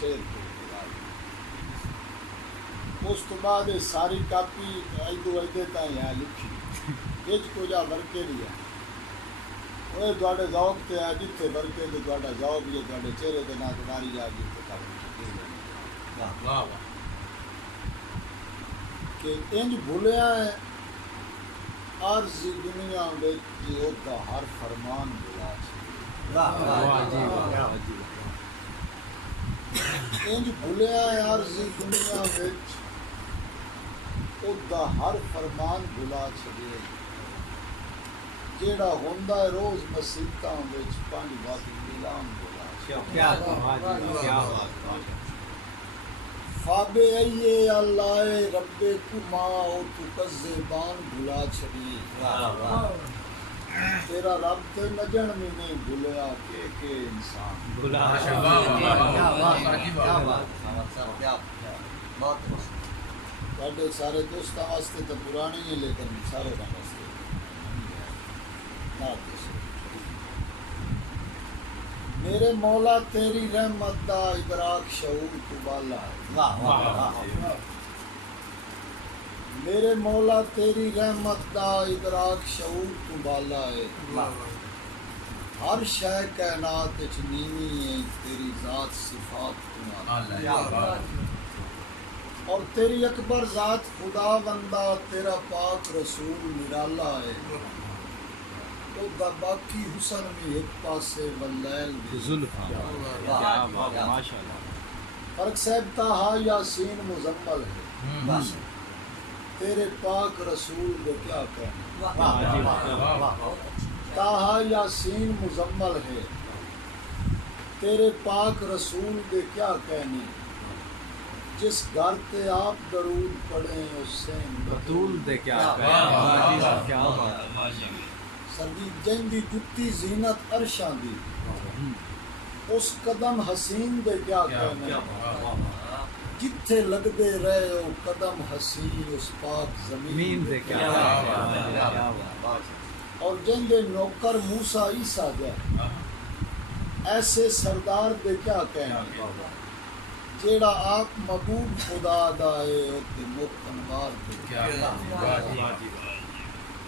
شیر اس تو بعد ساری کاپی ادو ادے تائیں ہے لکھی وچ کچھ ورکے بھی ہے وہ تواڈے ذوق تے ہے جتھے ورکے تے تواڈا ذوق جو تواڈے چہرے تے نہ تمہاری جا جتھے تک واہ واہ کہ انج بھولیا ہے عارضی دنیا وچ او دا ہر فرمان بلا واہ واہ جی واہ انج بھولیا ہے عارضی دنیا وچ او دا ہر فرمان بلا چھڑے جیڑا ہوندا ہے روز مسیتاں وچ پنج وقت اعلان بلا کیا بات فابے ایے اللہ رب کما او تو کذبان بھلا چھڑی تیرا رب تے نجن میں نہیں بھولیا کہ انسان بھلا بہت سارے دوستاں واسطے تو پرانے ہی لیکن سارے واسطے میرے مولا تیری رحمت دا ادراک شعور تو بالا ہے میرے مولا تیری رحمت دا ادراک شعور تو بالا ہے ہر شے کائنات وچ نیوی ہے تیری ذات صفات تو بالا ہے اور تیری اکبر ذات خدا بندہ تیرا پاک رسول نرالا ہے تو دا باقی حسن میں ایک پاسے واللیل زلفاں ماشاءاللہ فرق صاحب تاہا یاسین مزمل ہے تیرے پاک رسول کو کیا کہنا تاہا یاسین مزمل ہے تیرے پاک رسول کے کیا کہنے جس گھر تے آپ درود پڑھیں اس سے بطول دے کیا سردی جندی جتی زینت عرشاں دی اس قدم حسین دے کیا کہنے جتھے لگ دے رہے ہو قدم حسین اس پاک زمین دے کیا اور جندے نوکر موسیٰ عیسیٰ دے ایسے سردار دے کیا کہنے جیڑا آپ محبوب خدا دائے ہوتے مکنوار دے کیا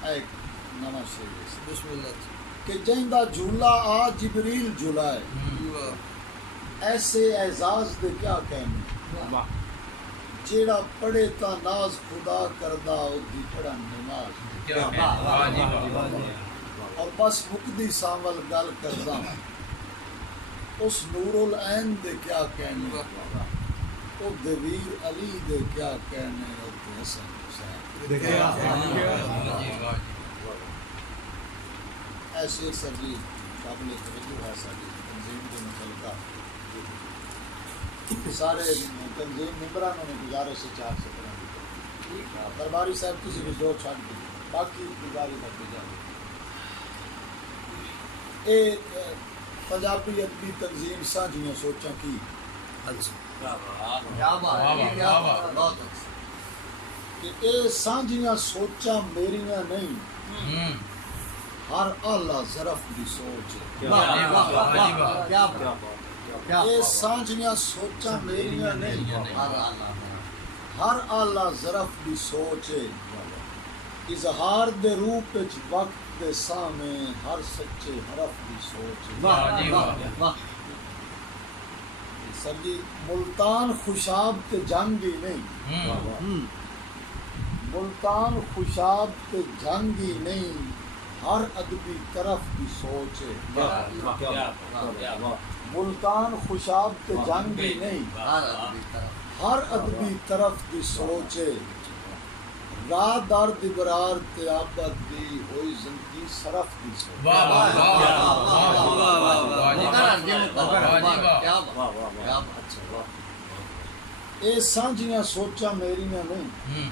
ایک نمہ شیر بسم اللہ کہ جہندہ جھولا آ جبریل جھولائے ایسے اعزاز دے کیا کہنے جیڑا پڑھے تا ناز خدا کردہ ہوتی پڑھا نماز اور بس مقدی سامل گل کردہ اس نور العین دے کیا کہنے او دویر علی دے کیا کہنے او حسن حسین ایسے سردی قابل توجہ ہے ساری تنظیم کے متعلقہ سارے تنظیم ممبرانوں نے گزارش سے 4 سے کریں درباری صاحب کسی بھی 2 چھاٹ دی باقی گزاری کرتے جائیں ایک پنجابی ادبی تنظیم سانجیاں سوچاں کی کہ اے سانجیاں سوچاں میریاں نہیں ہر اعلیٰ ظرف دی سوچ اے سانجیاں سوچاں میریاں نہیں ہر اعلیٰ ظرف دی سوچ اظہار دے روپ وچ وقت دے سامنے ہر سچے حرف دی سوچ سردی ملتان خوشاب تے جنگی نہیں ملتان خوشاب تے جنگی نہیں ہر ادبی طرف دی سوچ ملتان خوشاب تے جنگی نہیں ہر ادبی طرف دی سوچ راہ دار دبرار تے آباد دی ہوئی زندگی صرف دی سوچ اے سانجیاں سوچاں میریاں نہیں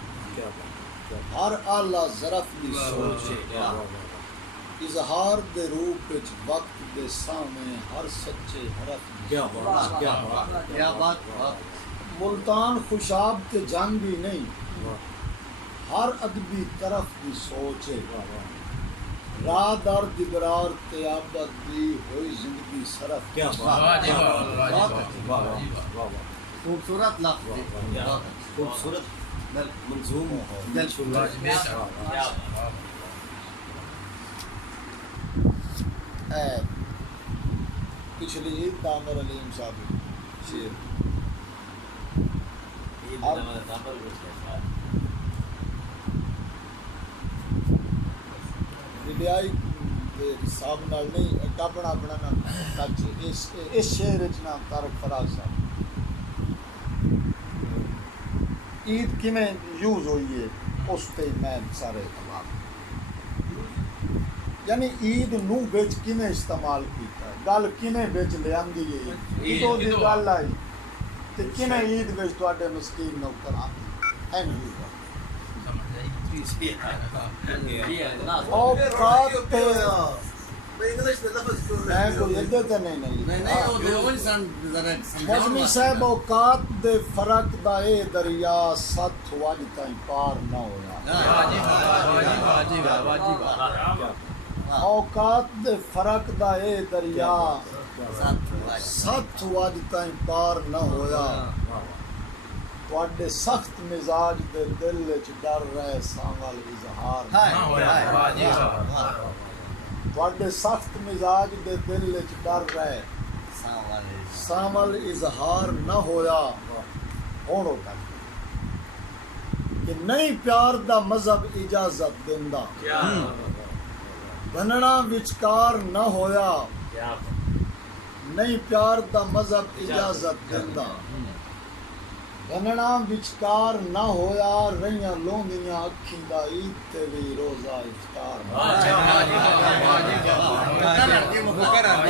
ہر اعلیٰ ظرف دی سوچ اظہار دے روپ وچ وقت دے سامنے ہر سچے حرف کیا بات ملتان خوشاب تے جنگ بھی نہیں ہر ادبی طرف دی سوچ رات اور دبرار تیابت دی ہوئی زندگی سرف کیا واہ جی واہ واہ جی واہ واہ جی واہ واہ خوبصورت لفظ خوبصورت منظوم واہ جی بے شک پچھلی عید تامر علیم صاحب شیر ویڈیائی صاحب نال نہیں اپنا اپنا نام سچ اس شعر وچ نام طارق فراز صاحب عید کیویں یوز ہوئی ہے اس تے میں سارے حوالے یعنی عید نو وچ کیویں استعمال کیتا ہے گل کیویں وچ لیاندی ہے عید دی گل آئی تے کیویں عید وچ تواڈے مسکین نوکر آندے این اوقات تے انگلش میں لفظ میں کوئی ادھر تے نہیں نہیں وہ دونوں سن ذرا مجمی صاحب اوقات دے فرق دا اے دریا ست وج تائیں پار نہ ہویا واہ جی واہ واہ جی واہ واہ جی واہ اوقات دے فرق دا اے دریا ست وج تائیں پار نہ ہویا تواڈے سخت مزاج دے دل وچ ڈر رہے ساول اظہار واہ جی واہ تواڈے سخت مزاج دے دل وچ ڈر رہے ساول اظہار نہ ہویا ہن ہو گل کہ نہیں پیار دا مذہب اجازت دیندا بننا وچکار نہ ہویا نہیں پیار دا مذہب اجازت دیندا بننا وچکار نہ ہویا رہیاں لوندیاں اکھیں دا عید تے وی روزہ افطار واہ جی واہ واہ جی واہ